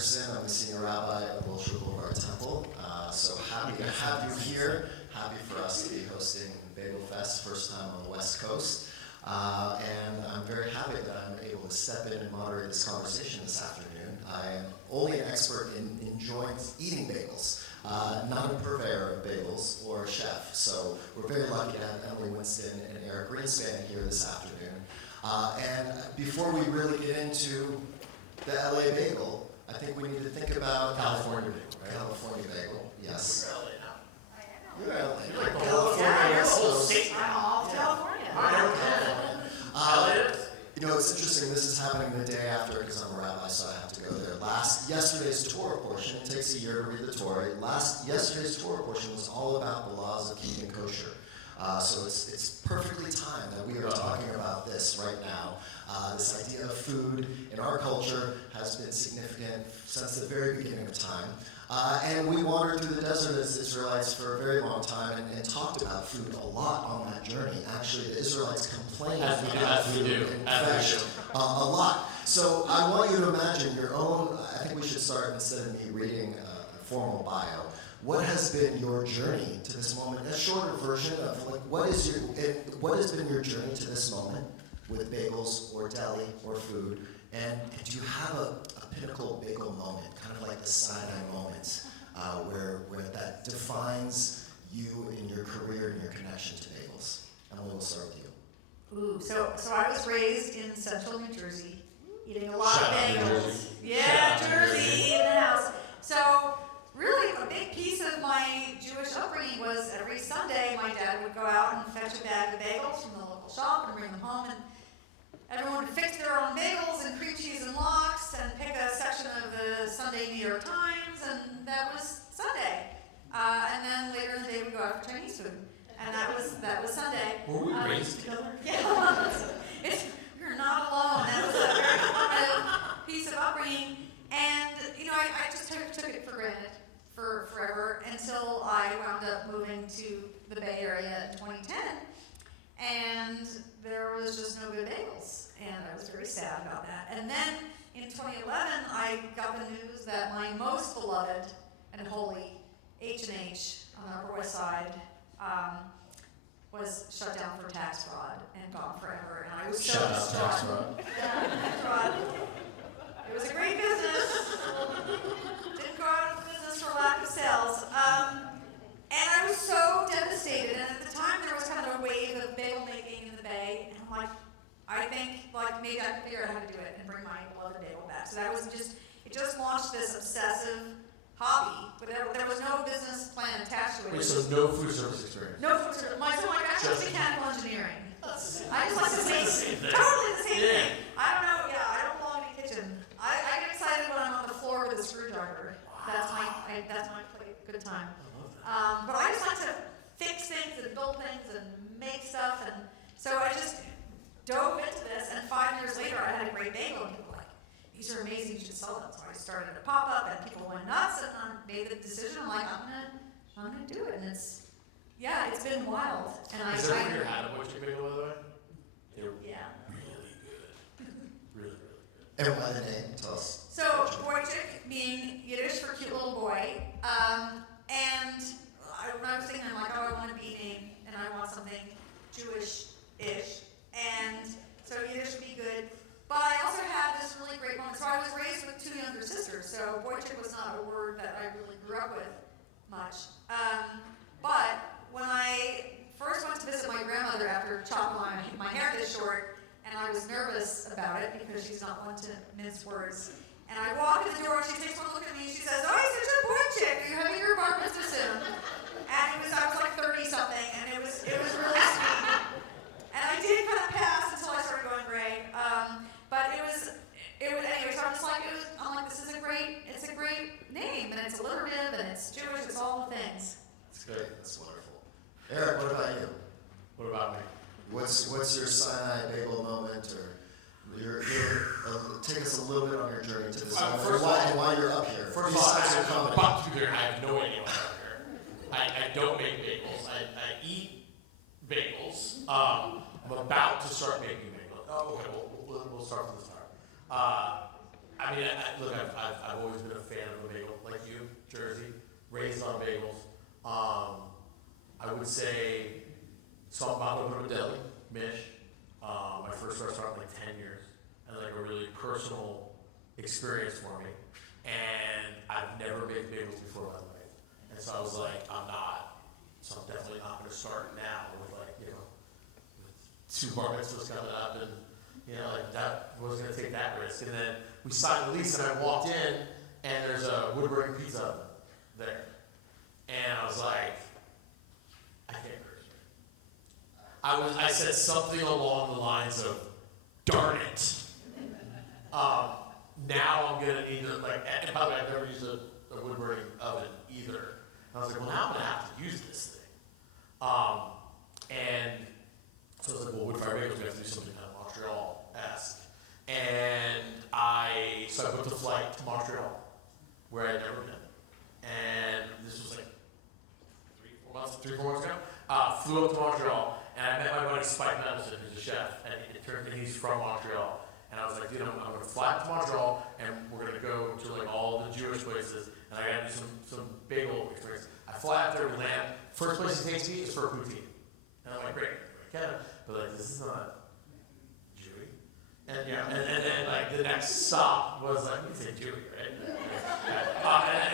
Nickerson. I'm the senior rabbi of the Bolshevik Boulevard Temple. So happy to have you here. Happy for us to be hosting BagelFest, first time on the West Coast. And I'm very happy that I'm able to step in and moderate this conversation this afternoon. I am only an expert in enjoying eating bagels, not a purveyor of bagels or a chef. So we're very lucky to have Emily Winston and Eric Greenspan here this afternoon. And before we really get into the LA bagel, I think we need to think about California bagel, right? California bagel, yes. You're LA now. You're LA. You're like California, You're West the whole Coast. state I'm now. all of California. LA is. You know, it's interesting, this is happening the day after, because I'm a rabbi, so I have to go there. Yesterday's Torah portion, it takes a year to read the Torah. Yesterday's Torah portion was all about the laws of keeping kosher. So it's perfectly timed that we are talking about this right now. This idea of food in our culture has been significant since the very beginning of time. And we wandered through the desert as Israelites for a very long time and talked about food a lot on that journey. Actually, the Israelites complained about food and flesh a lot. So I want you to imagine your own, I think we should start, instead of me reading a formal bio, what has been your journey to this moment? A shorter version of like what has been your journey to this moment with bagels or deli or food? And do you have a pinnacle bagel moment, kind of like the Sinai moment, where that defines you in your career and your connection to bagels? And we'll start with you. Ooh, so I was raised in central New Jersey, eating a lot of Shout out bagels. Jersey. Yeah, Shout out Jersey in the house. So really, a big piece of my Jewish upbringing was every Sunday my dad would go out and fetch a bag of bagels from the local shop and bring them home, and everyone would fix their own bagels and cream cheese and lox and pick a section of the Sunday New York Times, and that was Sunday. And then later in the day we'd go out for Chinese food, and that was Sunday. Were we raised together? Yeah, you're not alone. That was a very formative piece of upbringing, and I just took it for granted for forever until I wound up moving to the Bay Area in 2010, and there was just no good bagels, and I was very sad about that. And then in 2011, I got the news that my most beloved and holy H&H on the Upper West Side was shut down for tax fraud and gone forever, and I was so distraught. Tax fraud. Yeah, tax fraud. It was a great business. Didn't go out of business for lack of sales. And I was so devastated. And at the time, there was kind of a wave of bagel making in the Bay. And I'm like, I think maybe I can figure out how to do it and bring my beloved bagel back. So that was it just launched this obsessive hobby, but there was no business plan attached to it. Wait, so no food service experience? No food service. So like actually mechanical engineering. I just like to It's make the same thing. totally the same Yeah. thing. I don't know. Yeah, I don't belong in a kitchen. I get excited when I'm on the floor with a screwdriver. That's my good time. But I just like to fix things and build things and make stuff, and so I just dove into this. And 5 years later, I had a great bagel, and people were like, "These are amazing. You should sell them." So I started a pop-up, and people went nuts, and I made the decision. I'm like, I'm gonna do it, and it's been wild. And Has everyone here had a Wojciech bagel, by the way? They're yeah. really good. Really, really good. And by the name, tell us. So Wojciech being Yiddish for cute little boy, and when I was thinking, I'm like, I want a B name, and I want something Jewish-ish, and so Yiddish would be good. But I also had this really great moment. So I was raised with two younger sisters, so Wojciech was not a word that I really grew up with much. But when I first went to visit my grandmother after chopping my hair this short, and I was nervous about it because she's not one to mince words. And I walk in the door, and she takes one look at me, and she says, "Oh, you're such a Wojciech. Are you having your bar mitzvah soon?" And I was like 30-something, and it was really sweet. And I did kind of pass until I started going gray. But it was anyway. So I'm like, this is a great name, and it's alliterative, and it's Jewish, it's all the things. It's great. That's wonderful. Eric, what about you? What about me? What's your Sinai bagel moment, or take us a little bit on your journey to this moment, First of all, and why you're up here. First of all, to be clear, I have no idea why I'm up here. I don't make bagels. I eat bagels. I'm about to start making bagels. Oh, okay, we'll start from the start. I mean, look, I've always been a fan of a bagel, like you, Jersey, raised on bagels. I would say, so I'm about to go to deli, Mish. My first restaurant in like 10 years, and like a really personal experience for me. And I've never made bagels before in my life. And so I was like, I'm definitely not going to start now with like, with 2 bar mitzvahs coming up and, like that, wasn't going to take that risk. And then we signed the lease and I walked in and there's a wood-burning pizza oven there. And I was like, I can't curse. I said something along the lines of, darn it. Now I'm gonna need to and by the way, I've never used a wood-burning oven either. And I was like, well, now I'm gonna have to use this thing. And so I was like, well, wood-fired bagels, we have to do something kind of Montreal-esque. And so I booked a flight to Montreal, where I'd never been. And this was like 3-4 months ago. Flew up to Montreal, and I met my buddy Spike Mendelson, who's a chef, and it turned out he's from Montreal. And I was like, dude, I'm going to fly up to Montreal, and we're going to go to like all the Jewish places, and I got to do some bagel experience. I fly up there, we land. First place he takes me is for a poutine. And I'm like, great, but like, this is not Jewy. And and then like the next stop was like, you say Jewy, right?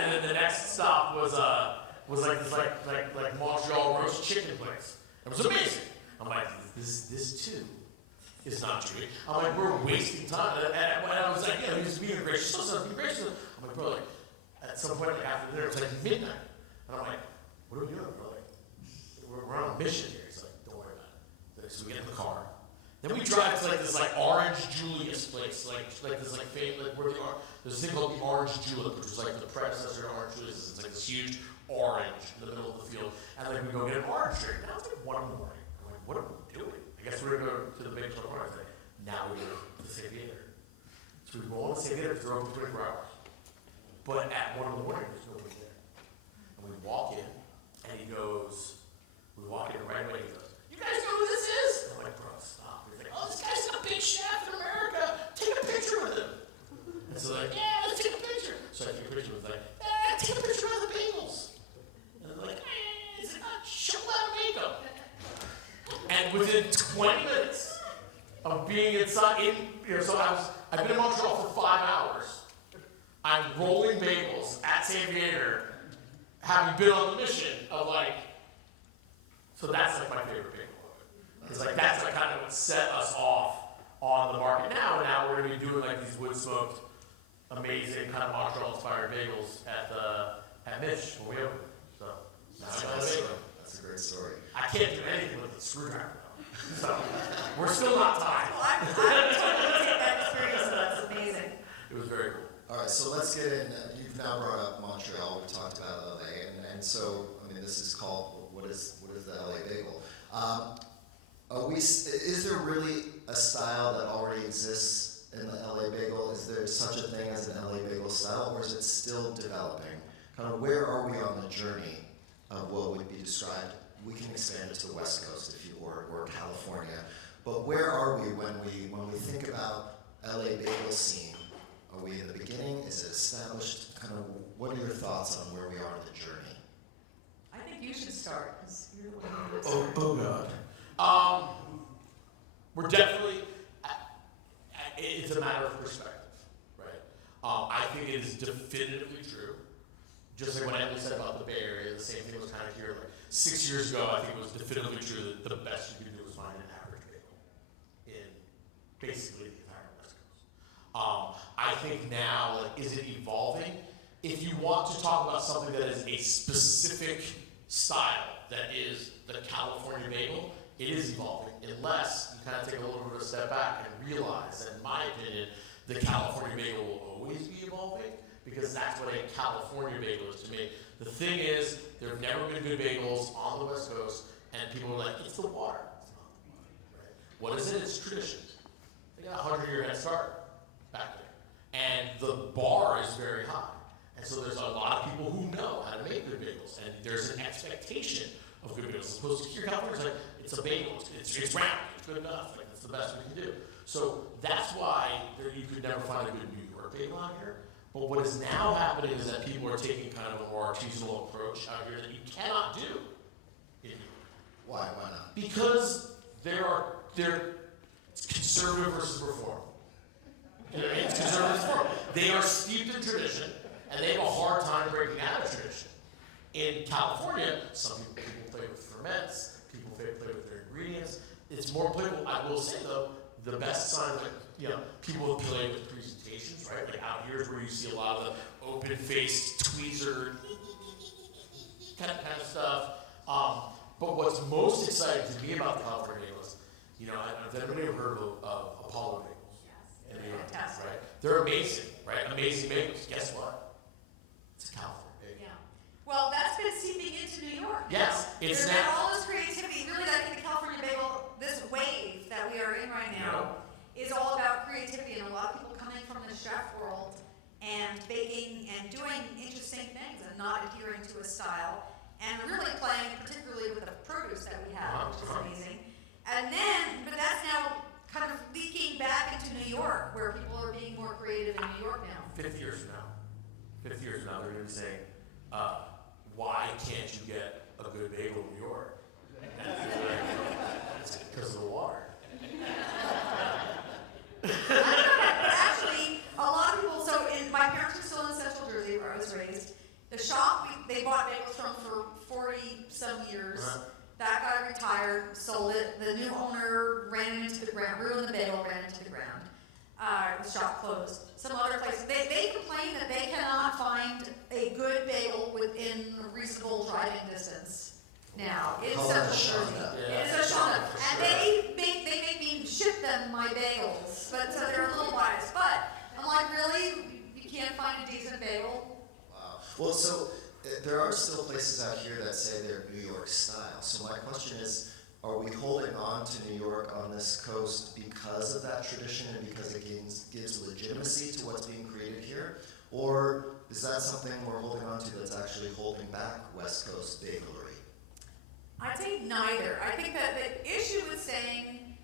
And then the next stop was like this like Montreal roast chicken place. It was amazing. I'm like, this too is not Jewy. I'm like, we're wasting time. And I was like, he's being gracious. Still being gracious. I'm like, bro, like at some point like after dinner, it's like midnight, and I'm like, what are we doing, bro? Like, we're on a mission here. He's like, don't worry about it. So we get in the car. Then we drive to like this like Orange Julius place, like this like fake like where there's a thing called the Orange Julep, which is like the predecessor to Orange Julius. It's like this huge orange in the middle of the field, and then we go get an orange drink. Now it's like 1 in the morning. I'm like, what are we doing? I guess we're gonna go to the Bagel Shop. I say, now we go to the St. Theater. So we go on the St. Theater. They're open 24 hours, but at 1 in the morning there's nobody there. And we walk in, and we walk in right away. He goes, you guys know who this is? And I'm like, bro, stop. He's like, oh, this guy's a big chef in America. Take a picture with him. And so like, yeah, let's take a picture. So I take a picture with like, take a picture of the bagels. And they're like, it's not chocolate makeup. And within 20 minutes of being inside, so I've been in Montreal for 5 hours. I'm rolling bagels at St. Theater, having been on the mission of like, so that's like my favorite bagel. It's like that's like kind of what set us off on the market now. And now we're gonna be doing like these wood smoked, amazing kind of Montreal inspired bagels at Mitch when we open. So that's a great story. I can't do anything with a screwdriver though. So we're still not tied. Well, I'm totally take that experience, so that's amazing. It was very cool. All right, so let's get in. You've now brought up Montreal. We talked about LA, and so I mean, this is called what is the LA bagel? Is there really a style that already exists in the LA bagel? Is there such a thing as an LA bagel style, or is it still developing? Kind of where are we on the journey of what would be described? We can expand it to the West Coast or California, but where are we when we think about LA bagel scene? Are we in the beginning? Is it established? Kind of, what are your thoughts on where we are in the journey? I think you should start, because you're the one who Oh God. We're definitely, it's a matter of perspective, right? I think it is definitively true. Just like what Emily said about the Bay Area, the same thing was kind of here. Like 6 years ago, I think it was definitively true that the best you could do was find an average bagel in basically the entire West Coast. I think now, like, is it evolving? If you want to talk about something that is a specific style that is the California bagel, it is evolving, unless you kind of take a little bit of a step back and realize that, in my opinion, the California bagel will always be evolving, because that's what a California bagel is to me. The thing is, there have never been good bagels on the West Coast, and people are like, it's the water. It's not the water, right? What is it? It's tradition. They got a 100-year head start back there. And the bar is very high. And so there's a lot of people who know how to make good bagels, and there's an expectation of good bagels. As opposed to here, California's like, it's a bagel, it's round, it's good enough, like, it's the best we can do. So that's why you could never find a good New York York bagel out here. But what is now happening is that people are taking kind of a more artisanal approach out here that you cannot do in New York. Why? Why not? Because they're conservative versus reform. You know what I mean? It's conservative versus reform. They are steeped in tradition, and they have a hard time breaking out of tradition. In California, some people play with ferments, people play with their ingredients. It's more playful. I will say though, the best sign that people play with presentations, right? Like out here is where you see a lot of the open-faced tweezer kind of stuff. But what's most exciting to me about the California bagels, has anybody ever heard of Apollo bagels? Yes. In New York, Fantastic. right? They're amazing, right? Amazing bagels. Guess what? It's a California bagel. Yeah. Well, that's been seeping into New York. Yes, it's There's been now. all this creativity. Really, I think the California bagel, this wave that we are in right now, is all about creativity, and a lot of people coming from the chef world and baking and doing interesting things and not adhering to a style, and really playing, particularly with the produce that we have, which is amazing. And then, but that's now kind of leaking back into New York, where people are being more creative in New York now. 50 years from now, they're going to be saying, why can't you get a good bagel in New York? It's because of the water. I don't know that, but actually, a lot of people, my parents were still in Central Jersey, where I was raised. The shop they bought bagels from for 40-some years. Uh-huh. That guy retired, sold it. The new owner ran it into the ground, ruined the bagel, ran it into the ground. The shop closed. Some other places, they complain that they cannot find a good bagel within a reasonable driving distance now in Call it Central a Jersey. Shonda. It's a Shonda. And they make me ship them my bagels, but so they're a little biased. But I'm like, really? You can't find a decent bagel? Wow. Well, so there are still places out here that say they're New York style. So my question is, are we holding on to New York on this coast because of that tradition and because it gives legitimacy to what's being created here? Or is that something we're holding on to that's actually holding back West Coast bagelery? I'd say neither. I think that the issue with saying,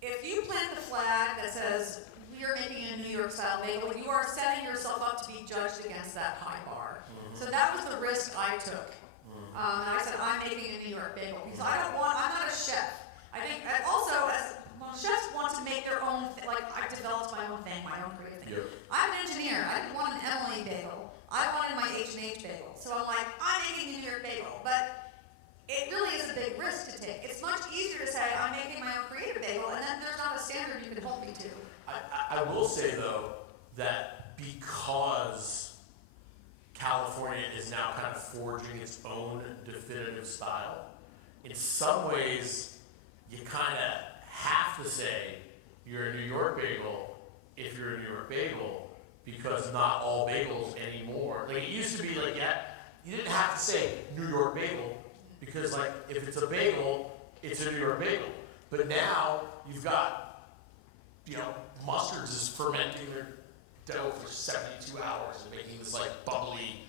if you plant the flag that says, we are making a New York style bagel, you are setting yourself up to be judged against that high bar. So that was the risk I took. And I said, I'm making a New York bagel because I'm not a chef. I think, and also, chefs want to make their own, I've developed my own thing, my own creative thing. Yep. I'm an engineer. I didn't want an Emily bagel. I wanted my H&H bagel. So I'm like, I'm making a New York bagel. But it really is a big risk to take. It's much easier to say, I'm making my own creative bagel, and then there's not a standard you can hold me to. I will say though that because California is now kind of forging its own definitive style, in some ways you kind of have to say you're a New York bagel if you're a New York bagel, because not all bagels anymore, like it used to be like, you didn't have to say New York bagel, because like if it's a bagel, it's a New York bagel. But now you've got, Mustards is fermenting their dough for 72 hours and making this like bubbly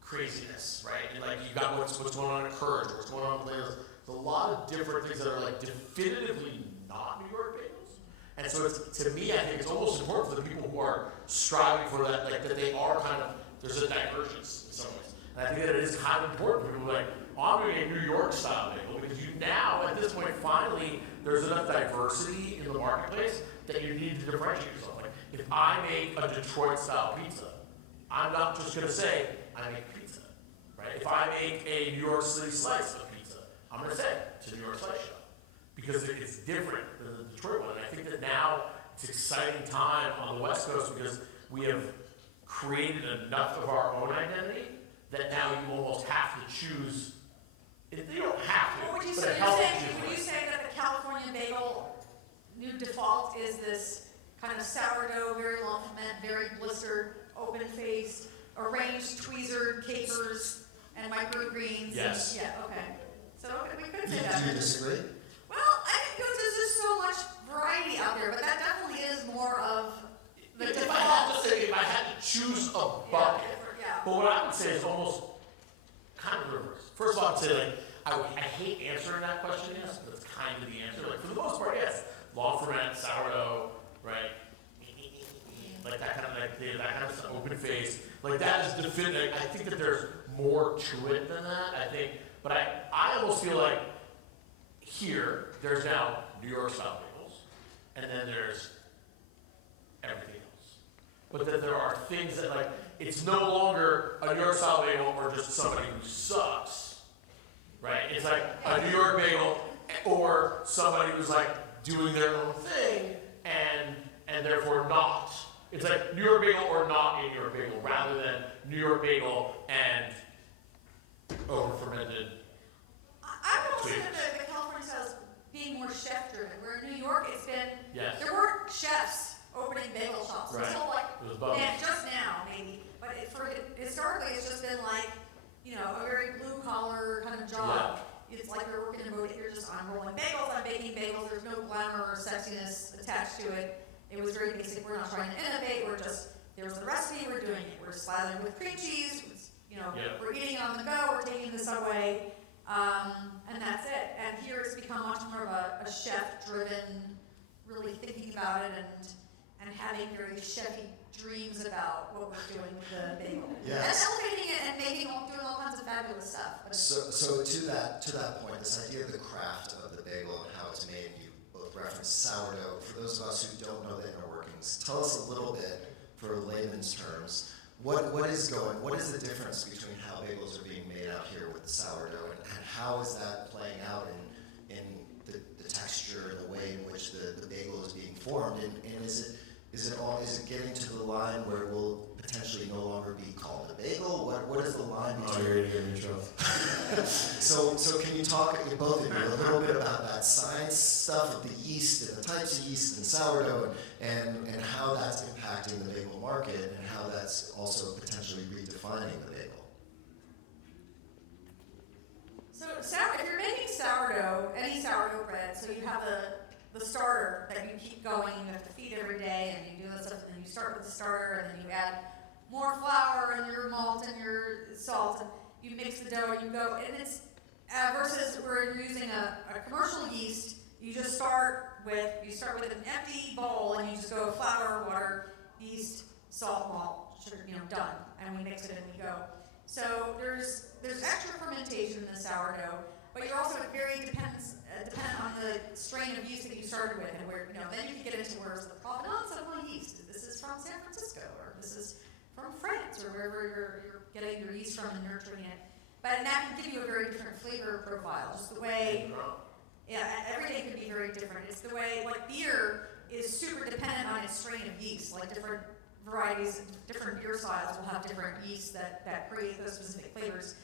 craziness, right? And like you got what's going on at Courage, what's going on with There's a lot of different things that are like definitively not New York bagels. And so it's, to me, I think it's almost important for the people who are striving for that, like that they are kind of, there's a divergence in some ways. And I think that it is kind of important for people like, I'm doing a New York style bagel, because you now, at this point, finally, there's enough diversity in the marketplace that you need to differentiate yourself. Like, if I make a Detroit style pizza, I'm not just going to say, I make pizza, right? If I make a New York City slice of pizza, I'm going to say, it's a New York slice shop, because it's different than the Detroit one. And I think that now it's an exciting time on the West Coast, because we have created enough of our own identity that now you almost have to choose. You don't have to, What would you but say? it helps Would you say that the California bagel new default is this kind of sourdough, very long ferment, very blistered, open-faced, arranged tweezer capers and microgreens? Yes. Yeah. Okay. So we could say Do that. you disagree? Well, I think there's just so much variety out there, but that definitely is more of the If default. I had to choose a bucket, Yeah. but what I would say is almost kind of reverse. First of all, I'd say like, I hate answering that question, yes, but it's kind of the answer. Like, for the most part, yes. Long ferment, sourdough, right? like that kind of that kind of open face, like that is definitive. I think that there's more to it than that. I think, but I almost feel like here there's now New York style bagels, and then there's everything else. But then there are things that like it's no longer a New York style bagel or just somebody who sucks, right? It's like a New York bagel or somebody who's like doing their own thing and therefore not. It's like New York bagel or not a New York bagel rather than New York bagel and over fermented. I would also say that the California style is being more chef driven. Where in New York it's been there weren't chefs opening bagel shops Right. until like It was bubbles. just now maybe. But historically it's just been like, you know, a very blue collar kind of job. It's like you're working in a bodega, you're just I'm rolling bagels, I'm baking bagels, there's no glamour or sexiness attached to it. It was very basic. We're not trying to innovate, there's the recipe, we're doing it. We're slathering with cream cheese, you know, we're eating on the go, we're taking the subway, and that's it. And here it's become much more of a chef-driven, really thinking about it and having very chefy dreams about what we're doing with the bagel. Yes. And elevating it and doing all kinds of fabulous stuff. But So to that point, this idea of the craft of the bagel and how it's made, you both referenced sourdough. For those of us who don't know the inner workings, tell us a little bit, for layman's terms, what is the difference between how bagels are being made out here with the sourdough, and how is that playing out in the texture and the way in which the bagel is being formed, and is it getting to the line where it will potentially no longer be called a bagel? What is the line between? You're eating yourself. So can you talk, both of you, a little bit about that science stuff of the yeast and the types of yeast and sourdough and how that's impacting the bagel market and how that's also potentially redefining the bagel? So if you're making sourdough, any sourdough bread, so you have the starter that you keep going, you have to feed every day, and you do this stuff, and then you start with the starter, and then you add more flour and your malt and your salt, and you mix the dough, and you go, and it's versus where you're using a commercial yeast, you start with an empty bowl, and you just go flour, water, yeast, salt, malt, sugar, done, and we mix it and we go. So there's extra fermentation in the sourdough, but you're also very dependent on the strain of yeast that you started with, and where then you can get into where's the provenance of my yeast. This is from San Francisco, or this is from France, or wherever you're getting your yeast from and nurturing it. And that can give you a very different flavor profile. Just the way, everything can be very different. It's the way, like beer is super dependent on its strain of yeast. Like different varieties, different beer styles will have different yeasts that create those specific flavors.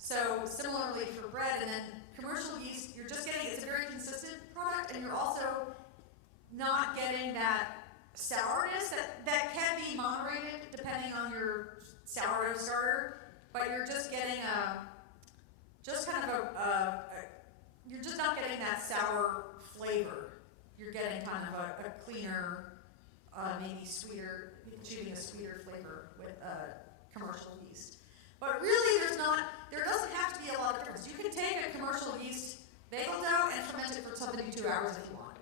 So similarly for bread, and then commercial yeast, you're just getting, it's a very consistent product, and you're also not getting that sourness that can be moderated depending on your sourdough starter, but you're just getting you're just not getting that sour flavor. You're getting kind of a cleaner, maybe sweeter, achieving a sweeter flavor with commercial yeast. But really, there doesn't have to be a lot of difference. You can take a commercial yeast bagel dough and ferment it for 72 hours if you want.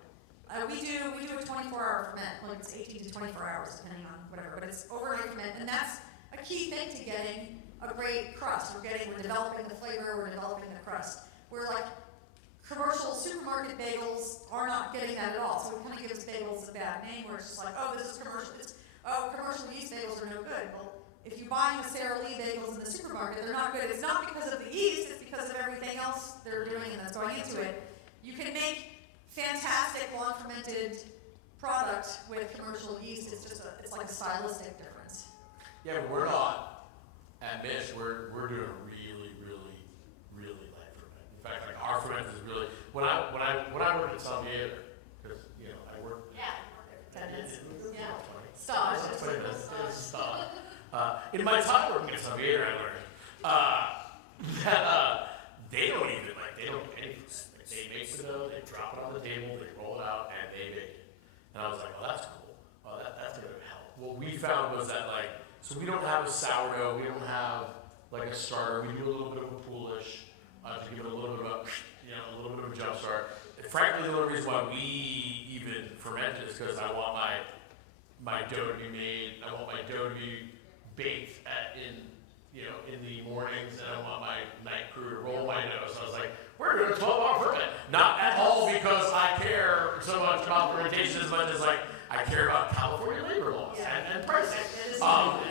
We do a 24-hour ferment, like it's 18 to 24 hours depending on whatever, but it's overnight ferment, and that's a key thing to getting a great crust. We're developing the flavor, we're developing the crust. Where like commercial supermarket bagels are not getting that at all, so it kind of gives bagels a bad name where it's just like, oh, this is commercial. Commercial yeast bagels are no good. Well, if you're buying the Sara Lee bagels in the supermarket, they're not good. It's not because of the yeast, it's because of everything else they're doing and that's going into it. You can make fantastic long fermented product with commercial yeast. It's like a stylistic difference. Yeah, but we're not at Mish. We're doing a really, really, really light ferment. In fact, like our ferment is really when I worked at San Diego, because I worked. Yeah, I worked there for 10 minutes. Yeah. Stop. Stop. In my time working at San Diego, I learned that they don't even they don't do anything. Like, they make the dough, they drop it on the table, they roll it out, and they bake it. And I was like, well, that's cool. That's gonna help. What we found was that so we don't have a sourdough, we don't have like a starter. We do a little bit of a poolish to give it a little bit of a jump start. And frankly, the only reason why we even ferment it is because I want my my dough to be made. I want my dough to be baked in the mornings, and I want my night crew to roll my dough. So I was like, we're doing a 12-hour ferment. Not at all because I care so much about fermentation as much as like I care about California labor laws and pricing.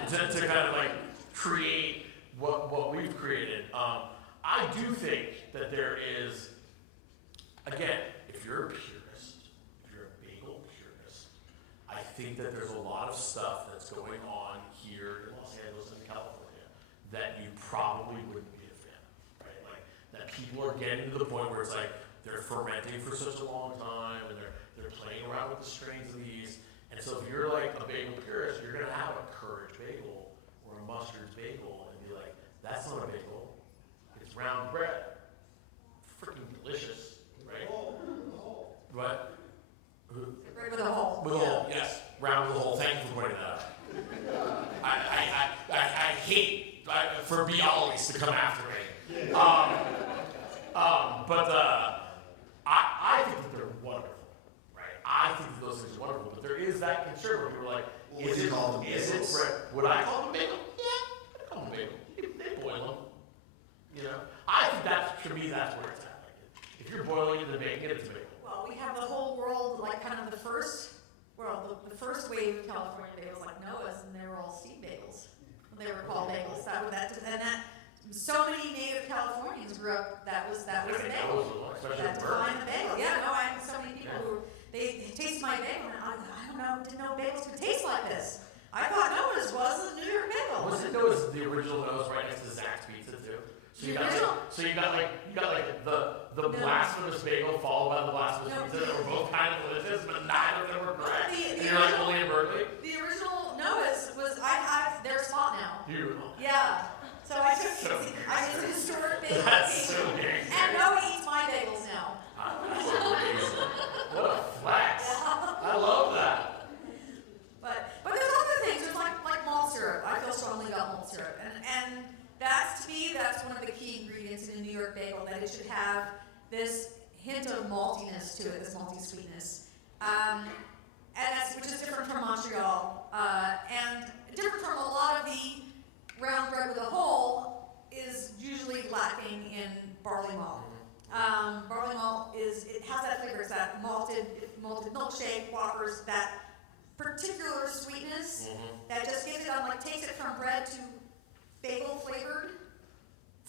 To kind of like create what we've created. I do think that there is, again, if you're a purist, if you're a bagel purist, I think that there's a lot of stuff that's going on here in Los Angeles and California that you probably wouldn't be a fan of, right? Like that people are getting to the point where it's like they're fermenting for such a long time and they're playing around with the strains of these. And so if you're like a bagel purist, you're gonna have a courage bagel or a mustard bagel and be like, that's not a bagel, it's round bread. Freaking delicious, right? What? Bread with a hole. With a hole, yes. Round with a hole. Thank you for pointing that out. I hate for biologists to come after me. I think that they're wonderful, right? I think that those things are wonderful, but there is that concern where people are like, is it bread? Would I call them bagel? Yeah, I'd call them bagel. They boil them. You know? I think to me, that's where it's at. Like, if you're boiling it and baking it, it's a bagel. Well, we have the whole world, like kind of the first wave of California bagels, like Noah's, and they were all steamed bagels. They were called bagels. So many native Californians grew up. That was the bagel. That defined the bagel. Yeah, no, I have so many people who they tasted my bagel, and I don't know, didn't know bagels could taste like this. I thought Noah's was a New York bagel. Was it Noah's the original Noah's right next to Zach's Pizza too? So you got like the blasphemous bagel followed by the blasphemous pizza that were both kind of delicious, but neither of them were correct. And you're like only in Berkeley? The original Noah's was I have their spot now. Beautiful. Yeah. So I it's a historic bagel. That's so amazing. And Noah eats my bagels now. That's amazing. What a flex. I love that. But there's other things. There's like malt syrup. I feel strongly about malt syrup, and to me, that's one of the key ingredients in a New York bagel, that it should have this hint of maltiness to it, this malty sweetness. Which is different from Montreal, and different from a lot of the round bread with a hole is usually lacking in barley malt. Barley malt it has that flavor, it's that malted milkshake, Whoppers, that particular sweetness that just gives it takes it from bread to bagel flavored.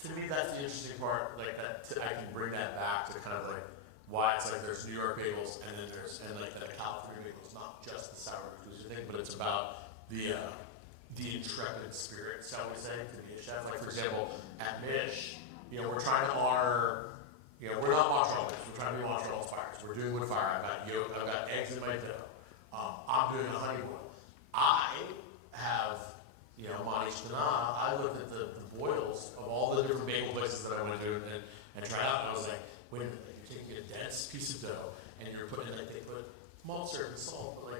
To me, that's the interesting part. Like that, I can bring that back to kind of like why it's like there's New York bagels and then like that California bagel is not just the sour exclusive thing, but it's about the intrepid spirit, shall we say, to be a chef. Like for example, at Mish, we're trying to honor. We're not Montreal based. We're trying to be Montreal inspired. We're doing wood fire. I've got eggs in my dough. I'm doing a honey boil. I have. Manish Tana, I looked at the boils of all the different bagel places that I went to and tried out, and I was like, wait a minute, you're taking a dense piece of dough, and you're putting they put malt syrup and salt, but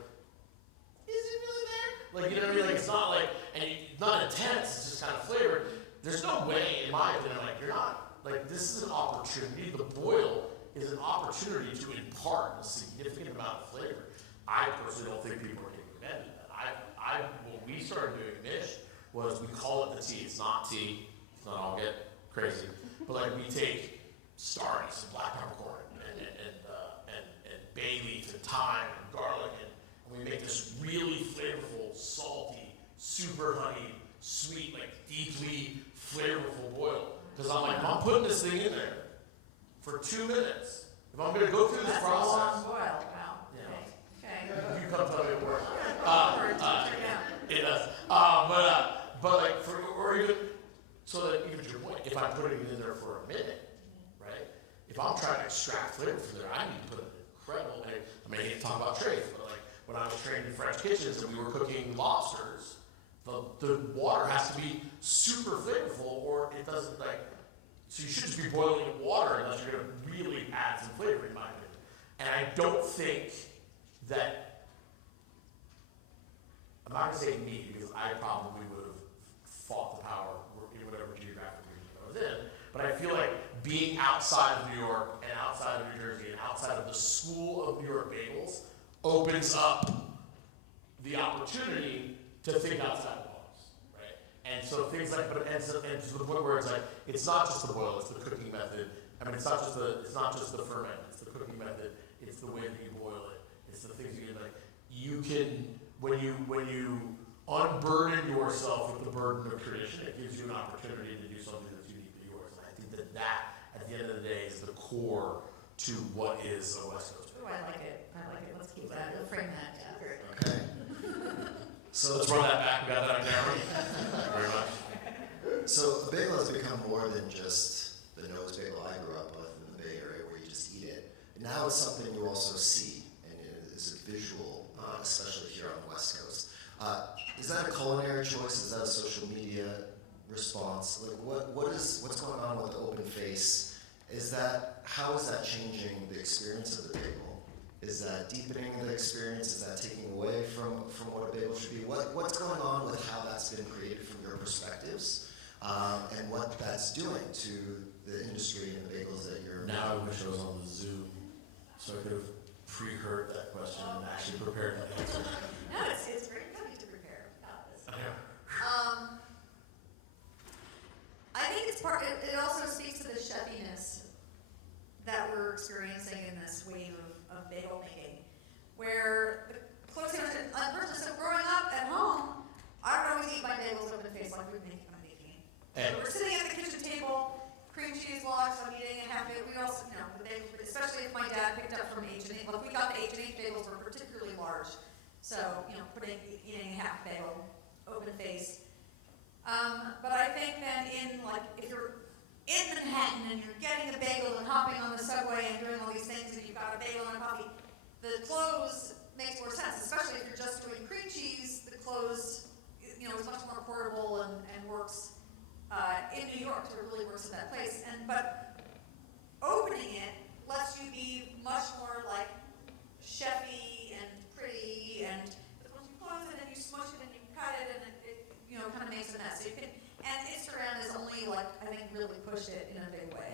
is it really there? You know what I mean? It's not it's not intense, it's just kind of flavored. There's no way, in my opinion, you're not, this is an opportunity. The boil is an opportunity to impart a significant amount of flavor. I personally don't think people are taking advantage of that. What we started doing Mish was we call it the tea. It's not tea. It's not all get crazy. But we take star anise and black peppercorn and bay leaf and thyme and garlic and we make this really flavorful, salty, super honey, sweet, deeply flavorful boil. Because if I'm putting this thing in there for 2 minutes, if I'm going to go through this process. That's a long boil. Wow. Yeah. Okay. You come tell me it works. It does. Even to your point, if I'm putting it in there for a minute, right? If I'm trying to extract flavor from there, I need to put an incredible. I hate to talk about trays, but when I was trained in French kitchens and we were cooking lobsters, the water has to be super flavorful, or it doesn't So you should just be boiling water unless you're going to really add some flavor, in my opinion. And I don't think that. I'm not going to say me, because I probably would have fought the power in whatever geographic region I was in, but I feel like being outside of New York and outside of New Jersey and outside of the school of New York bagels opens up the opportunity to think outside the box, right? And so things like, and to the point where it's like, it's not just the boil, it's the cooking method. I mean, it's not just the ferment, it's the cooking method, it's the way that you boil it, it's the things you can, like, you can, when you unburden yourself with the burden of tradition, it gives you an opportunity to do something that's uniquely yours. And I think that at the end of the day, is the core to what is a West Coast. Oh, I like it. Let's keep that. We'll frame that. Yeah. Okay. So Let's run that back. We got that down. Thank you very much. So a bagel has become more than just the nose bagel I grew up with in the Bay Area where you just eat it. Now it's something you also see, and it is a visual, especially here on the West Coast. Is that a culinary choice? Is that a social media response? Like what's going on with the open face? How is that changing the experience of the bagel? Is that deepening the experience? Is that taking away from what a bagel should be? What's going on with how that's been created from your perspectives, and what that's doing to the industry and the bagels that you're... Now I wish I was on the Zoom so I could have pre-heard that question and actually prepared that answer. No, it's very good to prepare about this. I think it's it also speaks to the chefiness that we're experiencing in this wave of bagel making, where the closest person, so growing up at home, I would always eat my bagels over the face like I'm making. So we're sitting at the kitchen table, cream cheese logs, I'm eating a half bagel. We also, the bagels, especially if my dad picked up from H&H. Well, if we got the H&H bagels were particularly large. So, eating a half bagel, open face. But I think that if you're in Manhattan and you're getting a bagel and hopping on the subway and doing all these things and you've got a bagel and a coffee, the close makes more sense, especially if you're just doing cream cheese. The close, is much more portable and works in New York, so it really works at that place. But opening it lets you be much more like chefy and pretty, and once you close it and you smush it and you cut it and it kind of makes a mess. So you can, and Instagram has only I think really pushed it in a big way.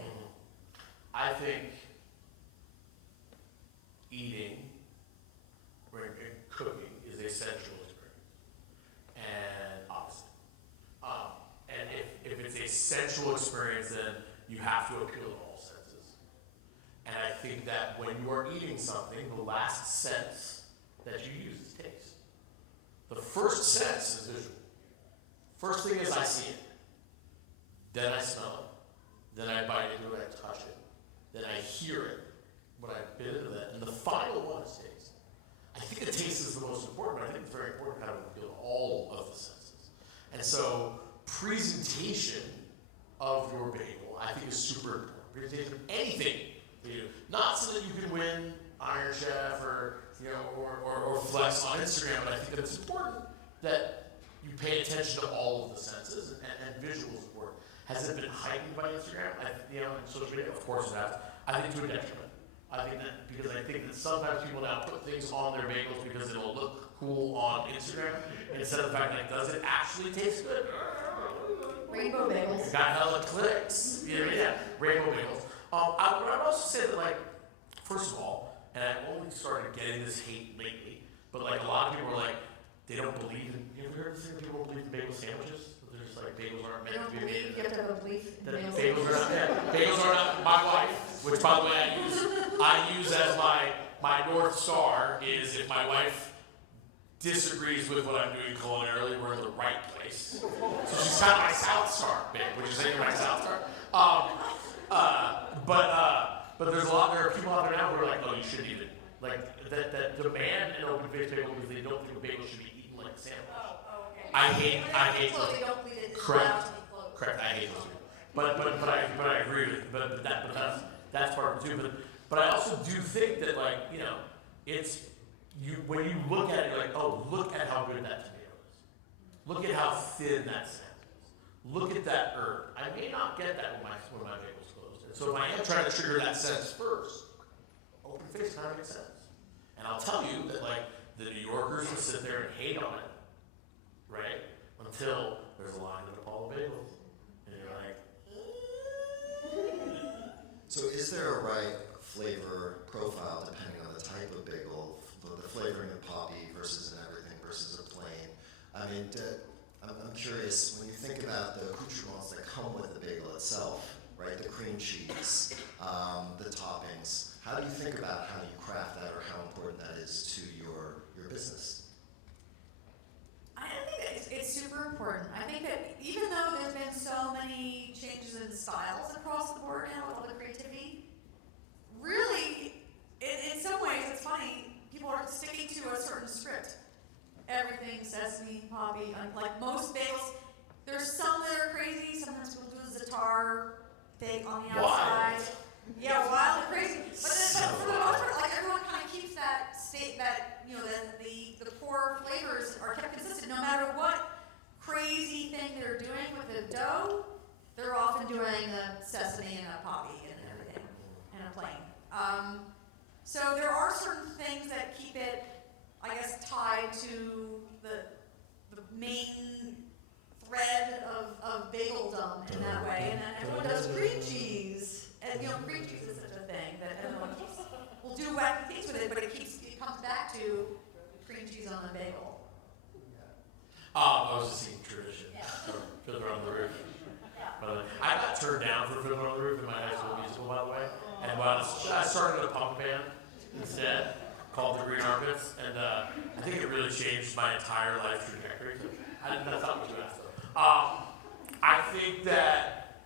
I think eating or cooking is a sensual experience, and opposite. And if it's a sensual experience, then you have to appeal to all senses. And I think that when you are eating something, the last sense that you use is taste. The first sense is visual. First thing is I see it. Then I smell it. Then I bite into it, I touch it. Then I hear it when I bit into that. And the final one is taste. I think the taste is the most important, but I think it's very important to kind of appeal to all of the senses. And so presentation of your bagel, I think, is super important. Presentation of anything you do. Not so that you can win Iron Chef or flex on Instagram, but I think that it's important that you pay attention to all of the senses, and visual is important. Has it been heightened by Instagram? And social media? Of course it has. I think to a detriment. I think that sometimes people now put things on their bagels because it'll look cool on Instagram, instead of the fact that does it actually taste good? Rainbow bagels. Got hella clicks. Rainbow bagels. I would also say that, first of all, and I've only started getting this hate lately, but a lot of people are they don't believe in. You ever heard of this thing? People don't believe in bagel sandwiches. They're just bagels aren't meant to be made. You have to have a belief in Bagels are not. Bagels are not. My wife, which by the way I use as my North Star, is if my wife disagrees with what I'm doing culinarily, we're in the right place. So she's kind of my South Star, babe. Would you say you're my South Star? But there are people out there now who are oh, you shouldn't eat it. That demand an open face bagel because they don't think a bagel should be eaten like a sandwich. Oh, okay. I hate those. those. They don't bleed it. Correct. I hate those. But I agree with you. But that's part of it too. But I also do think that it's when you look at it, you're oh, look at how good that tomato is. Look at how thin that salmon is. Look at that herb. I may not get that when my bagel's closed. And so if I am trying to trigger that sense first, open face kind of makes sense. And I'll tell you that the New Yorkers will sit there and hate on it, right? Until there's a line at Apollo Bagels, and you're So is there a right flavor profile depending on the type of bagel, the flavoring of poppy versus an everything versus a plain. I mean, I'm curious, when you think about the accoutrements that come with the bagel itself, right? The cream cheese, the toppings. How do you think about how you craft that, or how important that is to your business? I think it's super important. I think that even though there's been so many changes in styles across the board now with all the creativity, really, in some ways, it's funny, people are sticking to a certain script. Everything sesame, poppy, like most bagels. There's some that are crazy. Sometimes people do the za'atar thing on the outside. Wild. Yeah, wild and crazy. But for the most part, like everyone kind of keeps that state that the core flavors are kept consistent no matter what crazy thing they're doing with the dough. They're often doing a sesame and a poppy and everything and a plain. So there are certain things that keep it, I guess, tied to the main thread of bageldom in that way, and then everyone does cream cheese. And cream cheese is such a thing that everyone will do wacky things with it, but it comes back to cream cheese on the bagel. I was just seeing tradition. Fiddler on the Roof. I got turned down for Fiddler on the Roof in my high school musical, by the way. And I started a punk band instead called the Green Armpits, and I think it really changed my entire life trajectory. That's not what you asked though. I think that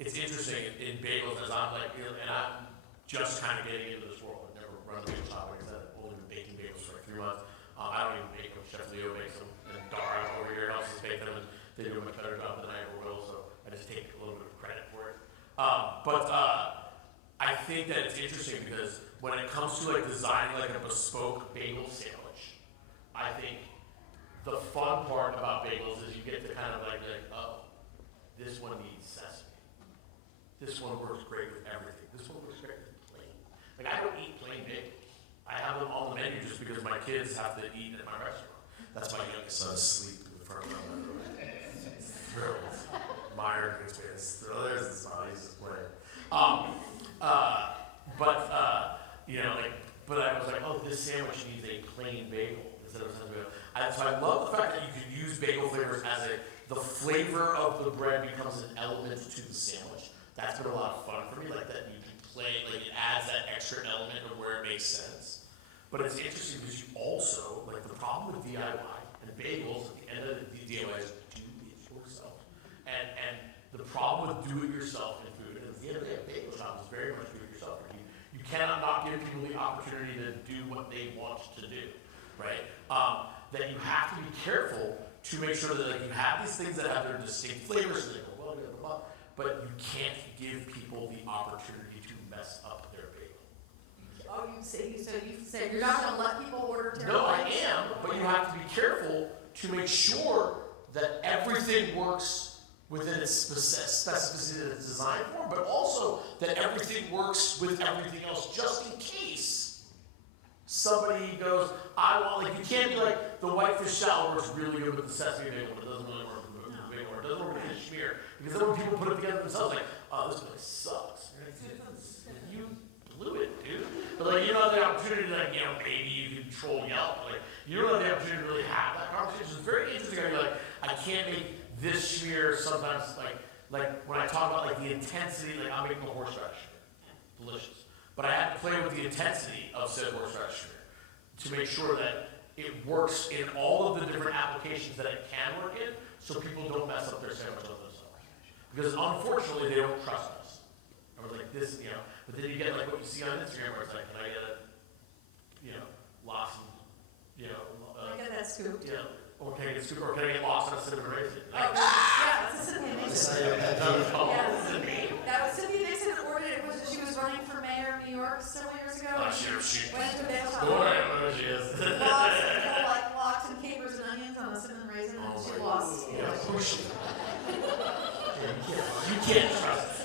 it's interesting in bagels, as I'm and I'm just kind of getting into this world. I've never run a bagel shop, like I said, I've only been baking bagels for like 3 months. I don't even bake them. Chef Leo makes them, and Dara over here helps us bake them, and they do a much better job than I ever will, so I just take a little bit of credit for it. But I think that it's interesting because when it comes to like designing like a bespoke bagel sandwich, I think the fun part about bagels is you get to kind of like, oh, this one needs sesame. This one works great with everything. This one works great with plain. Like I don't eat plain bagels. I have them on the menu just because my kids have to eat at my restaurant. That's my youngest son asleep in the front row. Thrilled. Meyer Greenspan. There's the spot. He's just playing. But I was like, oh, this sandwich needs a plain bagel instead of sesame bagel. So I love the fact that you can use bagel flavors as the flavor of the bread becomes an element to the sandwich. That's been a lot of fun for me, like that you can play, like it adds that extra element of where it makes sense. But it's interesting because you also, like the problem with DIY and bagels, at the end of the DIY is do it yourself. And the problem with do it yourself in food, and at the end of the day, a bagel shop is very much do it yourself. You cannot not give people the opportunity to do what they want to do, right? That you have to be careful to make sure that you have these things that have their distinct flavors, and they go, blah, blah, blah, but you can't give people the opportunity to mess up their bagel. Oh, you say you're not going to let people order terrible. No, I am, but you have to be careful to make sure that everything works within its specificity that it's designed for, but also that everything works with everything else, just in case somebody goes, you can't be like, the whitefish salad works really good with the sesame bagel, but it doesn't really work with the bagel, or it doesn't work with the schmear, because then when people put it together themselves, like, oh, this place sucks. You blew it, dude. But you don't have the opportunity to, maybe you control Yelp, you don't have the opportunity to really have that conversation. It's very interesting. I'd be like, I can't make this schmear sometimes, like when I talk about the intensity, I'm making a horseradish schmear, delicious. But I had to play with the intensity of said horseradish schmear to make sure that it works in all of the different applications that it can work in, so people don't mess up their sandwich on themselves. Because unfortunately, they don't trust us. I was like, this, but then you get what you see on Instagram where it's like, can I get lots of, can I get that scoop? Or can I get scoop, or can I get lost in a cinnamon raisin? Yeah, that's a cinnamon raisin. That was Cynthia Nixon ordered it. She was running for mayor of New York several years ago. She went to a bagel shop. Whatever she is. Lox and capers and onions on a cinnamon raisin, and she lost.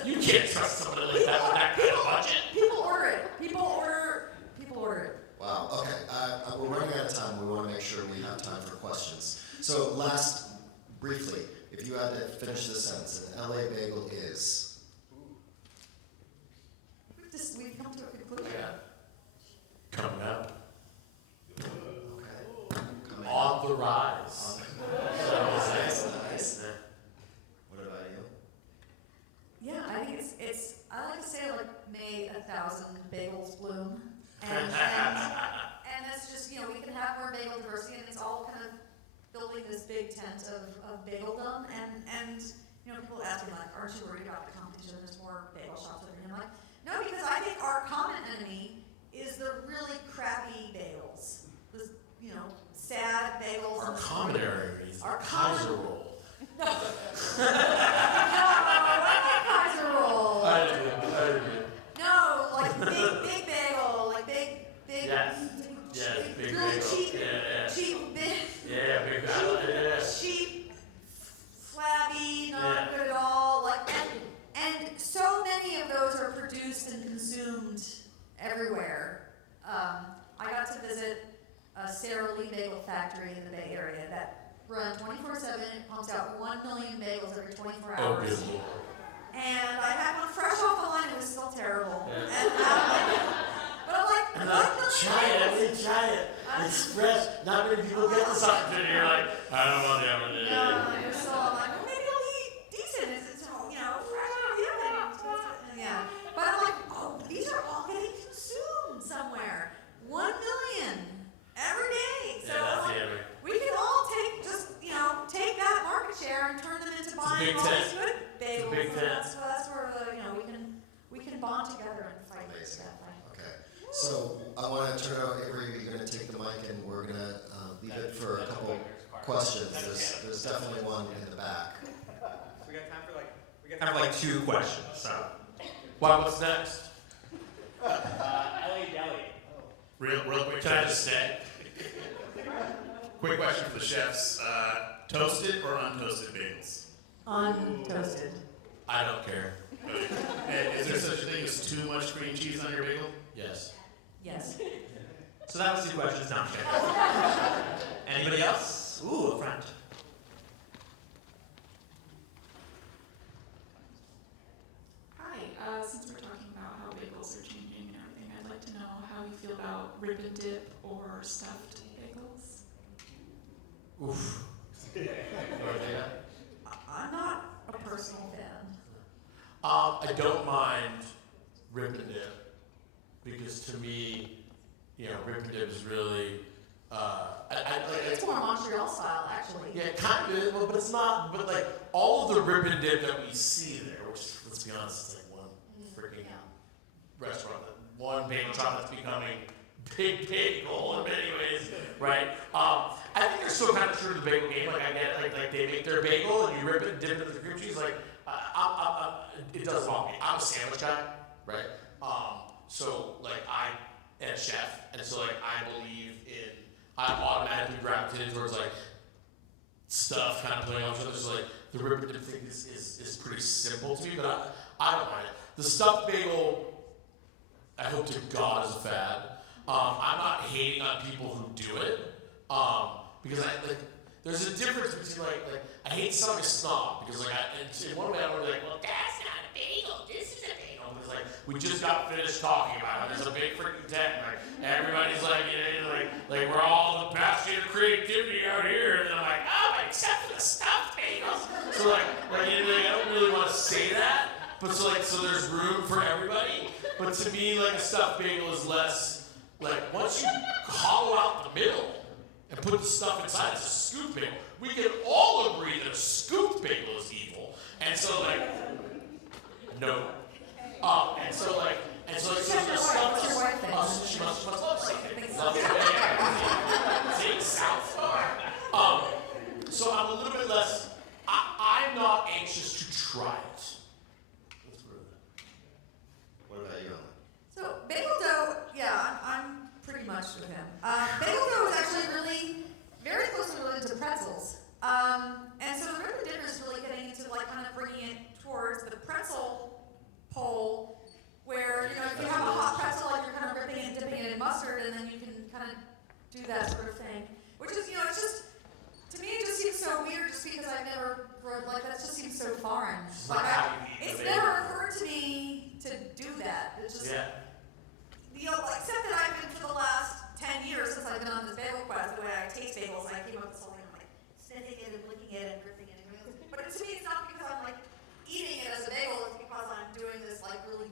You can't trust somebody like that with that kind of budget. People order it. People order it. Wow, okay, we're running out of time. We want to make sure we have time for questions. So briefly, if you had to finish this sentence, an LA bagel is? We've come to a conclusion. Coming up. Okay. On the I like to say like may 1,000 bagels bloom, and that's just, you know, we can have more bagel diversity, and it's all kind of building this big tent of bageldom, and you know, people ask me like, aren't you worried about the competition? There's more bagel shops over here. I'm like, no, because I think our common enemy is the really crappy bagels, the, you know, sad bagels. Our common area is Our Kaiser common- roll. No, I like Kaiser roll. I do. No, like big bagel, like big. Yes. Yes, big really bagel. cheap, Yeah. cheap, big. Yeah, big bagel. Yeah. Cheap, flabby, not Yeah. good at all. Like, and so many of those are produced and consumed everywhere. I got to visit a Sara Lee Bagel factory in the Bay Area that run 24/7. It pumps out 1 million bagels every 24 Oh, hours. good lord. And I had one fresh off the line. It was still terrible. Yeah. And but I'm like, I'm what like, the try it, I'm gonna try it. It's fresh. Not many people get this opportunity. You're like, I don't want the opportunity. No, you're still I'm like, well, maybe it'll be decent. It's you know, fresh out of the oven. Yeah. But I'm like, oh, these are all getting consumed somewhere. 1 million every day. So Yeah, that's I'm like, the enemy. we can all take that market share and turn them into buying big all tent. these good bagels. It's a big So tent. that's where we can bond together and fight Amazing. that fight. Okay, so I want to turn it over. Avery, you're going to take the mic, and we're going to leave it for a couple questions. There's definitely one in the back. We got time for like 2 questions. So. Wow, what's next? LA Deli. Real quick. Can I just stay? Quick question for the chefs. Toasted or untoasted bagels? Untoasted. I don't care. And is there such a thing as too much cream cheese on your bagel? Yes. Yes. So that was 2 questions. No, I'm kidding. Anybody else? Ooh, a friend. Hi, since we're talking about how bagels are changing and everything, I'd like to know how you feel about rib and dip or stuffed bagels. Oof. I'm not a personal fan. I don't mind rib and dip because to me, you know, rib and dip is really, It's more Montreal style, actually. yeah, kind of, but it's not. But like all of the rib and dip that we see there, which let's be honest, is like one freaking restaurant, one bagel shop that's becoming big bagel in many ways, right? I think they're still kind of true to the bagel game. Like I get, like they make their bagel and you rip it and dip it in the cream cheese. Like it does involve me. I'm a sandwich guy, right? So like I am a chef, and so like I believe in. I automatically gravitated towards like stuff kind of playing off each other. So like the rib and dip thing is pretty simple to me, but I don't mind it. The stuffed bagel, I hope to God is a fad. I'm not hating on people who do it, because there's a difference between like I hate to sound like a snob because like in one way I want to be like, well, that's not a bagel, this is a bagel. Because like we just got finished talking about how there's a big freaking tent, and like everybody's like, you know, like we're all the bastion of creativity out here, and I'm like, oh, except for the stuffed bagels. So like you know, I don't really want to say that, but so there's room for everybody. But to me, like a stuffed bagel is less like once you hollow out the middle and put the stuff inside, it's a scoop bagel. We can all agree that a scoop bagel is evil, and so like no. So the stuff What's your wife think? she must love something. Thanks. Love it. See, South Star. So I'm a little bit less. I'm not anxious to try it. Let's put it that. What about you, Ellen? So bagel dough, yeah, I'm pretty much with him. Bagel dough is actually really very closely related to pretzels. And so the rib and dip is really getting into like kind of bringing it towards the pretzel pole, where, you know, if you have a hot pretzel, like you're kind of ripping it and dipping it in mustard, and then you can kind of do that sort of thing. Which is, you know, it's just, to me, it just seems so weird just because I've never, like, that just seems so foreign. Like, it's never occurred to me to do that. It's just, you know, except that I've been for the last 10 years since I've been on this bagel quest, the way I taste bagels, I came up with this whole thing of like sniffing it and licking it and gripping it and everything. But to me, it's not because I'm like eating it as a bagel, it's because I'm doing this like really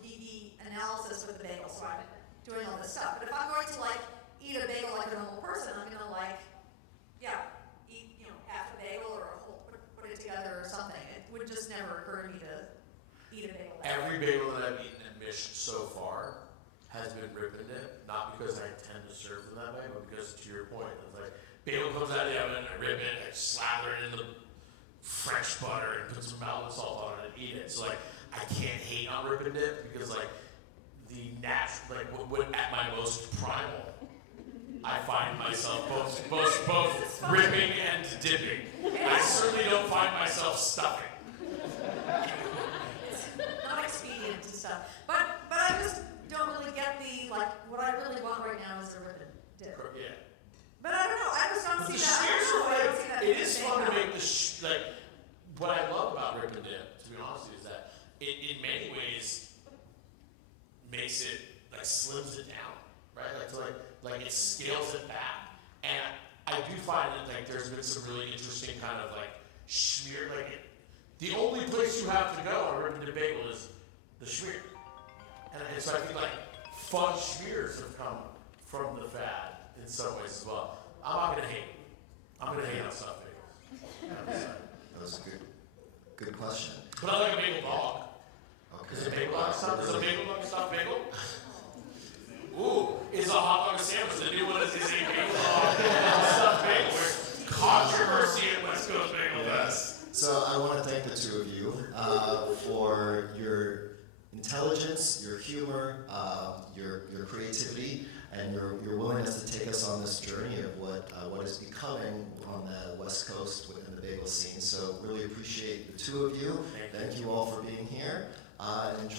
would just never occur to me to eat a bagel. Every bagel that I've eaten at Mish so far has been rib and dip, not because I intend to serve them that way, but because to your point, it's like bagel comes out of the oven, I rib it, I slather it in the French butter and put some melted salt on it and eat it. So like I can't hate on rib and dip because like the natural, like what at my most primal, I find myself both ribbing and dipping. I certainly don't find myself stuffing. It's not expedient and stuff. But I just don't really get the, like, what I really want right now is a rib and dip. Yeah. But I don't know, I just don't But see the that. shears I are don't see that like, it is being fun to done. make the like, what I love about rib and dip, to be honest with you, is that it in many ways makes it, like slims it down, right? Like to like it scales it back. And I do find that like there's been some really interesting kind of like schmear, like the only place you have to go on rib and dip bagel is the schmear. And so I think like fun schmears have come from the fad in some ways as well. I'm not gonna hate. I'm gonna hate on stuffed bagels. That was a good question. But I like a bagel dog. Okay. Is a bagel dog stuffed? Is a bagel dog a stuffed bagel? Ooh, is a hot dog a sandwich? The new one is a bagel dog stuffed bagel. There's controversy at West Coast Bagel Fest. So I want to thank the two of you for your intelligence, your humor, your creativity, and your willingness to take us on this journey of what is becoming on the West Coast within the bagel scene. So really appreciate the two of you. Thank you all for being here. And enjoy